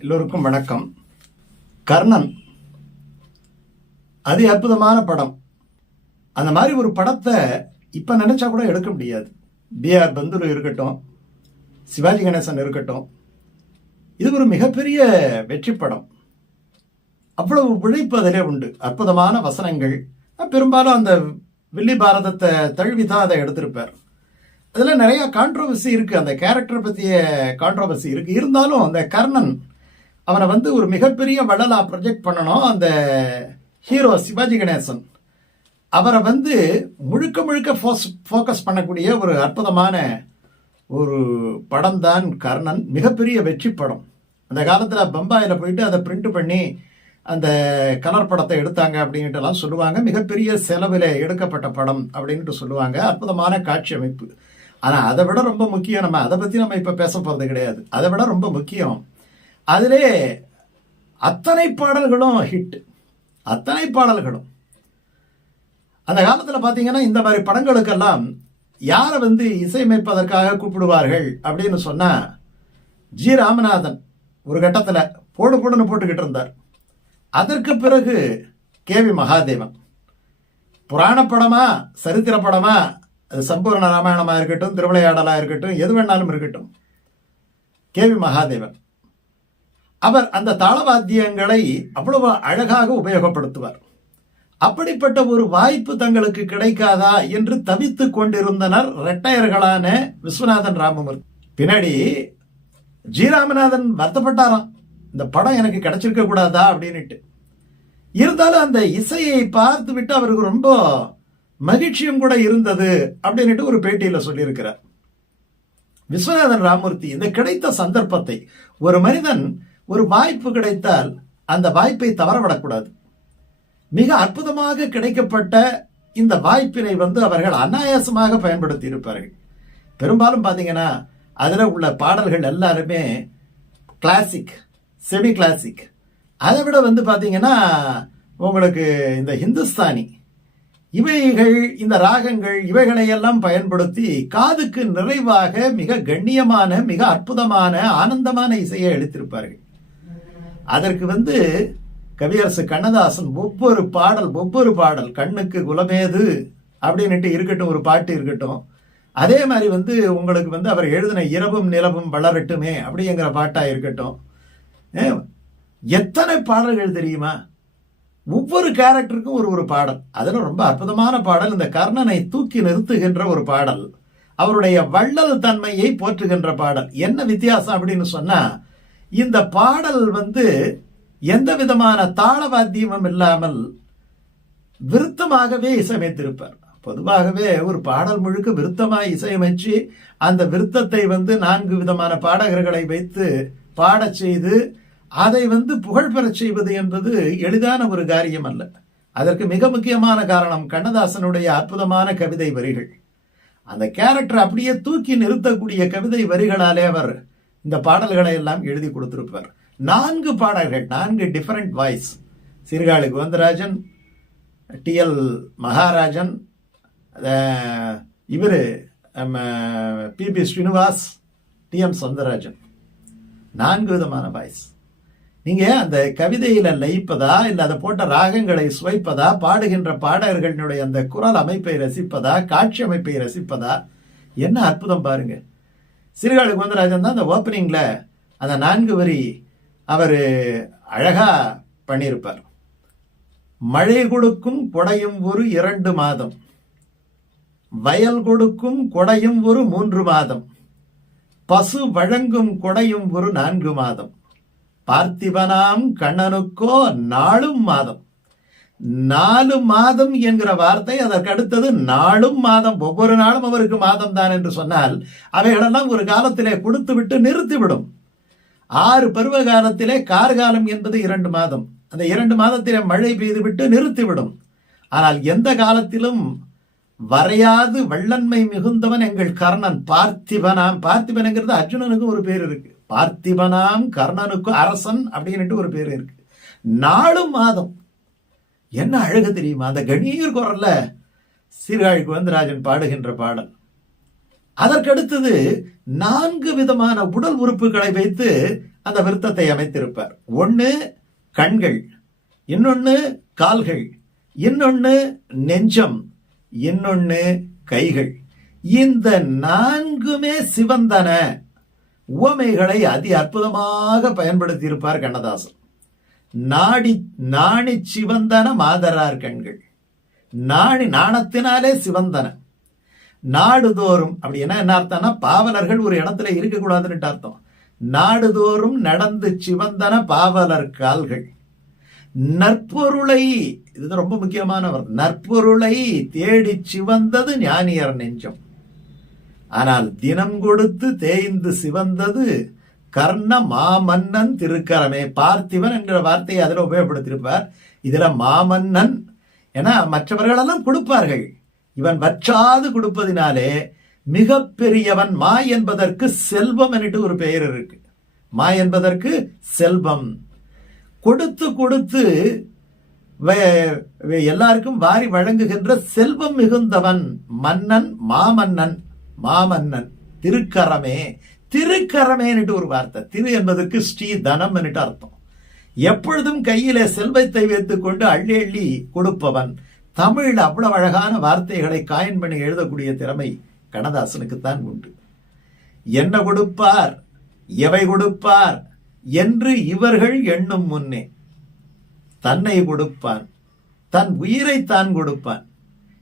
எல்லோருக்கும் வணக்கம். கர்ணன். அதி அற்புதமான படம். அந்த மாதிரி ஒரு படத்தை இப்போ நினச்சா கூட எடுக்க முடியாது. பிஆர் பந்துலு இருக்கட்டும் சிவாஜி கணேசன் இருக்கட்டும். இது ஒரு மிகப்பெரிய வெற்றி படம். அவ்வளவு உழைப்பு அதிலே உண்டு. அற்புதமான வசனங்கள். பெரும்பாலும் அந்த வில்லி பாரதத்தை தழுவி தான் அதை எடுத்திருப்பார். அதில் நிறையா கான்ட்ரவர்சி இருக்குது அந்த கேரக்டரை பற்றிய கான்ட்ரவர்சி இருக்குது இருந்தாலும் அந்த கர்ணன் அவனை வந்து ஒரு மிகப்பெரிய வள்ளலா ப்ரொஜெக்ட் பண்ணணும் அந்த ஹீரோ சிவாஜி கணேசன். அவரை வந்து முழுக்க முழுக்க ஃபோக்கஸ் பண்ணக்கூடிய ஒரு அற்புதமான ஒரு படம் தான் கர்ணன். மிகப்பெரிய வெற்றி படம். அந்த காலத்தில் பம்பாயில் போயிட்டு அதை பிரிண்ட் பண்ணி அந்த கலர் படத்தை எடுத்தாங்க அப்படின்ட்டு எல்லாம் சொல்லுவாங்க. மிகப்பெரிய செலவில் எடுக்கப்பட்ட படம் அப்படின்ட்டு சொல்லுவாங்க. அற்புதமான காட்சி அமைப்பு. ஆனால் அதை விட ரொம்ப முக்கியம் நம்ம அதை பற்றி நம்ம இப்போ பேச போகிறது கிடையாது. அதை விட ரொம்ப முக்கியம் அதிலே அத்தனை பாடல்களும் ஹிட் அத்தனை பாடல்களும். அந்த காலத்தில் பார்த்தீங்கன்னா இந்த மாதிரி படங்களுக்கெல்லாம் யாரை வந்து இசையமைப்பதற்காக கூப்பிடுவார்கள் அப்படின்னு சொன்னால் ஜி ராமநாதன் ஒரு கட்டத்தில் போடு போடுன்னு போட்டுக்கிட்டு இருந்தார். அதற்கு பிறகு கே வி மகாதேவன். புராண படமா சரித்திர படமா அது சம்பூர்ண ராமாயணமாக இருக்கட்டும் திருவிளையாடலாக இருக்கட்டும் எது வேணாலும் இருக்கட்டும். K V Mahadevan. அவர் அந்த தாளவாத்தியங்களை அவ்வளவு அழகாக உபயோகப்படுத்துவார். அப்படிப்பட்ட ஒரு வாய்ப்பு தங்களுக்கு கிடைக்காதா என்று தவித்துக் கொண்டிருந்தனர் ரெட்டையர்களான விஸ்வநாதன் ராமமூர்த்தி. பின்னாடி ஜி ராமநாதன் வருத்தப்பட்டாராம். இந்த படம் எனக்கு கிடைச்சிருக்க கூடாதா அப்படின்னுட்டு. இருந்தாலும் அந்த இசையை பார்த்து விட்டு அவருக்கு ரொம்ப மகிழ்ச்சியும் கூட இருந்தது அப்படின்னுட்டு ஒரு பேட்டியில் சொல்லியிருக்கிறார். விஸ்வநாதன் ராமூர்த்தி இந்த கிடைத்த சந்தர்ப்பத்தை ஒரு மனிதன் ஒரு வாய்ப்பு கிடைத்தால் அந்த வாய்ப்பை தவறவிடக்கூடாது. மிக அற்புதமாக கிடைக்கப்பட்ட இந்த வாய்ப்பினை வந்து அவர்கள் அனாயாசமாக பயன்படுத்தி இருப்பார்கள் பெரும்பாலும் பார்த்தீங்கன்னா அதில் உள்ள பாடல்கள் எல்லாருமே கிளாசிக் செமி கிளாசிக் அதை விட வந்து பார்த்தீங்கன்னா உங்களுக்கு இந்த ஹிந்துஸ்தானி இவைகள் இந்த ராகங்கள் இவைகளையெல்லாம் பயன்படுத்தி காதுக்கு நிறைவாக மிக கண்ணியமான மிக அற்புதமான ஆனந்தமான இசையை எழுத்திருப்பார்கள் அதற்கு வந்து கவியரசு கண்ணதாசன் ஒவ்வொரு பாடல் ஒவ்வொரு பாடல் கண்ணுக்கு குலமேது அப்படின்னுட்டு இருக்கட்டும் ஒரு பாட்டு இருக்கட்டும். அதே மாதிரி வந்து உங்களுக்கு வந்து அவர் எழுதின இரவும் நிலவும் வளரட்டுமே அப்படிங்கிற பாட்டாக இருக்கட்டும். எத்தனை பாடல்கள் தெரியுமா? ஒவ்வொரு கேரக்டருக்கும் ஒரு ஒரு பாடல். அதில் ரொம்ப அற்புதமான பாடல் இந்த கர்ணனை தூக்கி நிறுத்துகின்ற ஒரு பாடல். அவருடைய வள்ளல் தன்மையை போற்றுகின்ற பாடல். என்ன வித்தியாசம் அப்படின்னு சொன்னால் இந்த பாடல் வந்து எந்த விதமான தாளவாத்தியமும் இல்லாமல் விருத்தமாகவே இசையமைத்திருப்பார். பொதுவாகவே ஒரு பாடல் முழுக்க விருத்தமாக இசையமைச்சு அந்த விருத்தத்தை வந்து நான்கு விதமான பாடகர்களை வைத்து பாடச் செய்து அதை வந்து புகழ் பெறச் செய்வது என்பது எளிதான ஒரு காரியம் அல்ல. அதற்கு மிக முக்கியமான காரணம் கண்ணதாசனுடைய அற்புதமான கவிதை வரிகள். அந்த கேரக்டர் அப்படியே தூக்கி நிறுத்தக்கூடிய கவிதை வரிகளாலே அவர் இந்த பாடல்களை எல்லாம் எழுதி கொடுத்திருப்பார் நான்கு பாடல்கள் நான்கு different voice Sirkazhi Govindarajan T L Maharajan இவர் P P Srinivas T M Soundararajan நான்கு விதமான வாய்ஸ் நீங்கள் அந்த கவிதையில் லயிப்பதா இல்லை அதை போட்ட ராகங்களை சுவைப்பதா பாடுகின்ற பாடகர்களுடைய அந்த குரல் அமைப்பை ரசிப்பதா காட்சி அமைப்பை ரசிப்பதா என்ன அற்புதம் பாருங்கள் சிறுகாடு கோந்தராஜன் தான் அந்த ஓப்பனிங்கில் அந்த நான்கு வரி அவர் அழகாக பண்ணியிருப்பார். மழை கொடுக்கும் கொடையும் ஒரு இரண்டு மாதம். வயல் கொடுக்கும் கொடையும் ஒரு மூன்று மாதம். பசு வழங்கும் கொடையும் ஒரு நான்கு மாதம். பார்த்திபனாம் கண்ணனுக்கோ நாளும் மாதம். நாலு மாதம் என்கிற வார்த்தை அதற்கு அடுத்தது நாளும் மாதம். ஒவ்வொரு நாளும் அவருக்கு மாதம் தான் என்று சொன்னால் அவைகளெல்லாம் ஒரு காலத்திலே கொடுத்து விட்டு நிறுத்திவிடும். ஆறு பருவ காலத்திலே கார்காலம் என்பது இரண்டு மாதம். அந்த இரண்டு மாதத்திலே மழை பெய்து விட்டு நிறுத்திவிடும். ஆனால் எந்த காலத்திலும் வரையாது வள்ளன்மை மிகுந்தவன் எங்கள் கர்ணன். பார்த்திபனாம். பார்த்திபனுங்கிறது அர்ஜுனனுக்கும் ஒரு பேர் இருக்கு. பார்த்திபனாம் கர்ணனுக்கும் அரசன் அப்படின்ட்டு ஒரு பேர் இருக்கு. நாளும் மாதம். என்ன அழகு தெரியுமா? அந்த கணீர் குரல்ல சீர்காழி கோவிந்தராஜன் பாடுகின்ற பாடல். அதற்கடுத்தது நான்கு விதமான உடல் உறுப்புகளை வைத்து அந்த விருத்தத்தை அமைத்திருப்பார். ஒன்று கண்கள் இன்னொன்று கால்கள் இன்னொன்று நெஞ்சம் இன்னொன்று கைகள். இந்த நான்குமே சிவந்தன உவமைகளை அதி அற்புதமாக பயன்படுத்தி இருப்பார் கண்ணதாசன். நாடி நாணி சிவந்தன மாதரார் கண்கள். நாணி நாணத்தினாலே சிவந்தன. நாடுதோறும் அப்படி என்ன என்ன அர்த்தம்னா பாவலர்கள் ஒரு இடத்துல இருக்கக்கூடாதுன்னுட்டு அர்த்தம். நாடுதோறும் நடந்து சிவந்தன பாவலர் கால்கள். நற்பொருளை இது ரொம்ப முக்கியமான வார்த்தை. நற்பொருளை தேடி சிவந்தது ஞானியர் நெஞ்சம். ஆனால் தினம் கொடுத்து தேய்ந்து சிவந்தது கர்ண மாமன்னன் திருக்கரமே. பார்த்திவன் என்ற வார்த்தையை அதில் உபயோகப்படுத்தியிருப்பார். இதில் மாமன்னன் என மற்றவர்களெல்லாம் கொடுப்பார்கள். இவன் வற்றாது கொடுப்பதினாலே மிக பெரியவன் மா என்பதற்கு செல்வம் என்று ஒரு பெயர் இருக்கு. மா என்பதற்கு செல்வம். கொடுத்து கொடுத்து வே- எல்லாருக்கும் வாரி வழங்குகின்ற செல்வம் மிகுந்தவன் மன்னன் மாமன்னன் மாமன்னன் திருக்கரமே. திருக்கரமேன்னுட்டு ஒரு வார்த்தை. திரு என்பதற்கு ஸ்ரீ தனம் அர்த்தம். எப்பொழுதும் கையிலே செல்வத்தை வைத்துக் கொண்டு அள்ளி அள்ளி கொடுப்பவன். தமிழ் அவ்வளவு அழகான வார்த்தைகளை காயின் பண்ணி எழுதக்கூடிய திறமை கண்ணதாசனுக்குத்தான் உண்டு. என்ன கொடுப்பார்? எவை கொடுப்பார்? என்று இவர்கள் எண்ணும் முன்னே தன்னை கொடுப்பான். தன் உயிரை தான் கொடுப்பான்.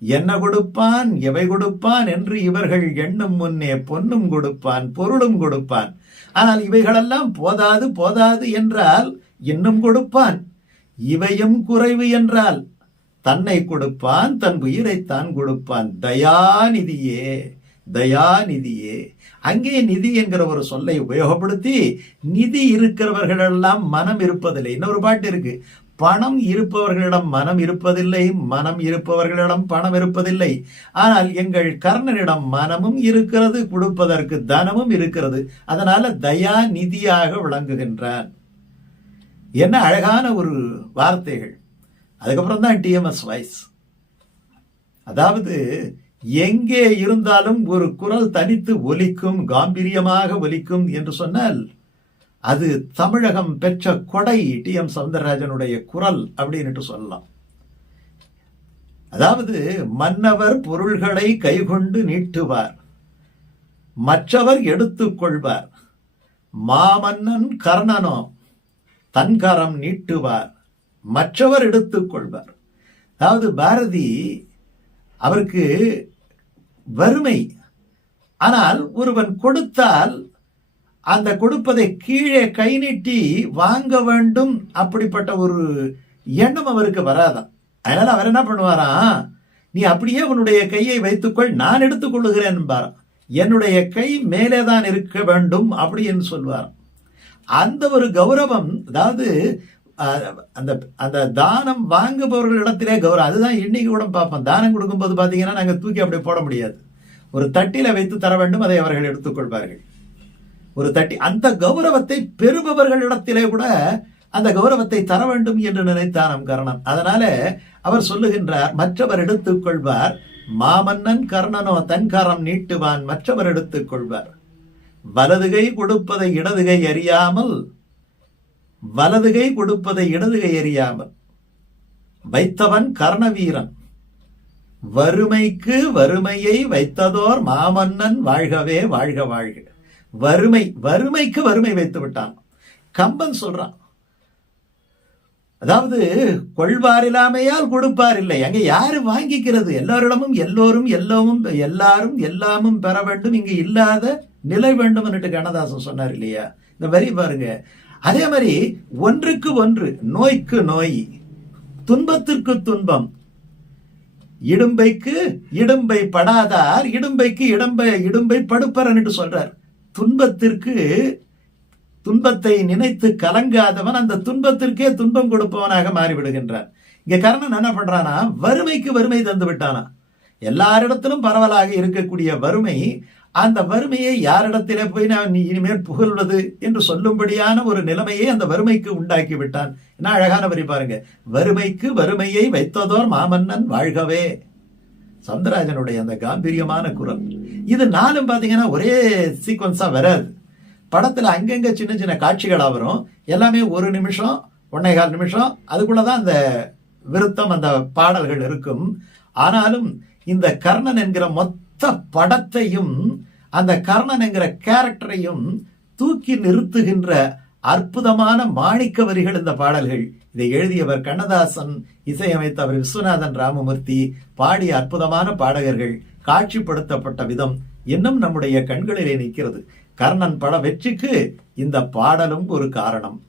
என்ன கொடுப்பான்? எவை கொடுப்பான்? என்று இவர்கள் எண்ணும் முன்னே பொன்னும் கொடுப்பான் பொருளும் கொடுப்பான். ஆனால் இவைகளெல்லாம் போதாது போதாது என்றால் இன்னும் கொடுப்பான். இவையும் குறைவு என்றால் தன்னை கொடுப்பான் தன் உயிரைத்தான் கொடுப்பான். தயாநிதியே தயாநிதியே. அங்கே நிதி என்கிற ஒரு சொல்லை உபயோகப்படுத்தி நிதி இருக்கிறவர்களெல்லாம் மனம் இருப்பதில்லை. இன்னொரு பாட்டு இருக்கு. பணம் இருப்பவர்களிடம் மனம் இருப்பதில்லை மனம் இருப்பவர்களிடம் பணம் இருப்பதில்லை. ஆனால் எங்கள் கர்ணனிடம் மனமும் இருக்கிறது கொடுப்பதற்கு தனமும் இருக்கிறது. அதனால தயா நிதியாக விளங்குகின்றான் என்ன அழகான ஒரு வார்த்தைகள். அதுக்கப்புறம் தான் டிஎம்எஸ் வாய்ஸ் அதாவது எங்கே இருந்தாலும் ஒரு குரல் தனித்து ஒலிக்கும் காம்பீரியமாக ஒலிக்கும் என்று சொன்னால் அது தமிழகம் பெற்ற கொடை டி எம் சவுந்தரராஜனுடைய குரல் அப்படின்னு சொல்லலாம். அதாவது மன்னவர் பொருள்களை கைகொண்டு நீட்டுவார். மற்றவர் எடுத்துக்கொள்வார். மாமன்னன் கர்ணனோ தன்கரம் நீட்டுவார். மற்றவர் எடுத்துக்கொள்வார். அதாவது பாரதி அவருக்கு வறுமை. ஆனால் ஒருவன் கொடுத்தால் அந்த கொடுப்பதை கீழே கை நீட்டி வாங்க வேண்டும் அப்படிப்பட்ட ஒரு எண்ணம் அவருக்கு வராதான் அதனால அவர் என்ன பண்ணுவாராம் நீ அப்படியே உன்னுடைய கையை வைத்துக்கொள் நான் எடுத்துக்கொள்ளுகிறேன் என்பாராம். என்னுடைய கை மேலே தான் இருக்க வேண்டும் அப்படின்னு சொல்வாராம். அந்த ஒரு கௌரவம் அதாவது அந்த அந்த தானம் வாங்குபவர்களிடத்திலே கௌரவம் அதுதான் இன்னைக்கு கூட பார்ப்போம். தானம் கொடுக்கும்போது பார்த்தீங்கன்னா நாங்கள் தூக்கி அப்படி போட முடியாது. ஒரு தட்டில வைத்து தர வேண்டும் அதை அவர்கள் எடுத்துக்கொள்வார்கள் ஒரு தட்டி. அந்த கௌரவத்தை பெறுபவர்களிடத்திலே கூட அந்த கௌரவத்தை தர வேண்டும் என்று நினைத்தான் நம் கர்ணன் அதனால அவர் சொல்லுகின்றார் மற்றவர் எடுத்துக்கொள்வார் மாமன்னன் கர்ணனோ தன்காரம் நீட்டுவான் மற்றவர் எடுத்துக்கொள்வார். வலதுகை கொடுப்பதை இடதுகை அறியாமல் வலதுகை கொடுப்பதை இடதுகை அறியாமல் வைத்தவன் கர்ணவீரன். வறுமைக்கு வறுமையை வைத்ததோர் மாமன்னன் வாழ்கவே வாழ்க வாழ்க. வறுமை வறுமைக்கு வறுமை வைத்து விட்டான். கம்பன் சொல்றான் அதாவது கொள்வார் இல்லாமையால் கொடுப்பார் இல்லை. அங்க யாரு வாங்கிக்கிறது? எல்லாரிடமும் எல்லோரும் எல்லாமும் எல்லாரும் எல்லாமும் பெற வேண்டும். இங்கு இல்லாத நிலை வேண்டும் என்று கண்ணதாசன் சொன்னார் இல்லையா? இந்த வரி பாருங்க. அதே மாதிரி ஒன்றுக்கு ஒன்று நோய்க்கு நோய் துன்பத்திற்கு துன்பம். இடும்பைக்கு இடும்பை படாதார் இடும்பைக்கு இடம்பை இடும்பை படுப்பர் என்று சொல்றார். துன்பத்திற்கு துன்பத்தை நினைத்து கலங்காதவன் அந்த துன்பத்திற்கே துன்பம் கொடுப்பவனாக மாறிவிடுகின்றான். இங்க கர்ணன் என்ன பண்றானா வறுமைக்கு வறுமை தந்து விட்டானா. எல்லாரிடத்திலும் பரவலாக இருக்கக்கூடிய வறுமை அந்த வறுமையை யாரிடத்திலே போய் நான் இனிமேல் புகழ்வது என்று சொல்லும்படியான ஒரு நிலைமையை அந்த வறுமைக்கு உண்டாக்கி விட்டான். என்ன அழகான வரி பாருங்க. வறுமைக்கு வறுமையை வைத்ததோர் மாமன்னன் வாழ்கவே. சந்திராஜனுடைய அந்த காம்பீரியமான குரல். இது நாலும் பார்த்தீங்கன்னா ஒரே சீக்வன்ஸாக வராது. படத்துல அங்கங்கே சின்ன சின்ன காட்சிகளாக வரும். எல்லாமே ஒரு நிமிஷம் ஒன்னே கால் நிமிஷம் அதுக்குள்ளதான் அந்த விருத்தம் அந்த பாடல்கள் இருக்கும். ஆனாலும் இந்த கர்ணன் என்கிற மொத்த படத்தையும் அந்த கர்ணன் என்கிற கேரக்டரையும் தூக்கி நிறுத்துகின்ற அற்புதமான மாணிக்க வரிகள் இந்த பாடல்கள். இதை எழுதியவர் கண்ணதாசன் இசையமைத்தவர் விஸ்வநாதன் ராமமூர்த்தி பாடிய அற்புதமான பாடகர்கள் காட்சிப்படுத்தப்பட்ட விதம் இன்னும் நம்முடைய கண்களிலே நிற்கிறது. கர்ணன் பட வெற்றிக்கு இந்த பாடலும் ஒரு காரணம்.